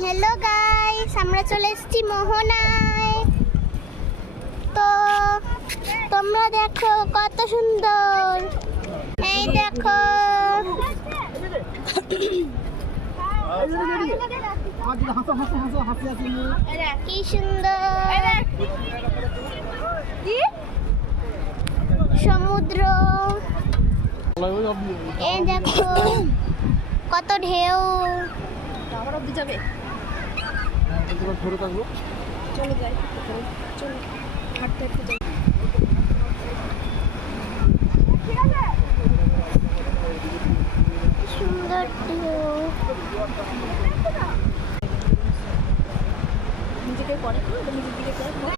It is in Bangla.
হ্যালো গাইস, আমরা চলে এসেছি মোহনায়। তো তোমরা দেখো কত সুন্দর, এই দেখো। কি সুন্দর সমুদ্র, এই দেখো কত ঢেউ। আবার অব্দি যাবে, চলে যাই, চলো হাঁটতে হাঁটতে যাই। সুন্দর ঢেউ। নিজেকে পরে নিজের দিকে করে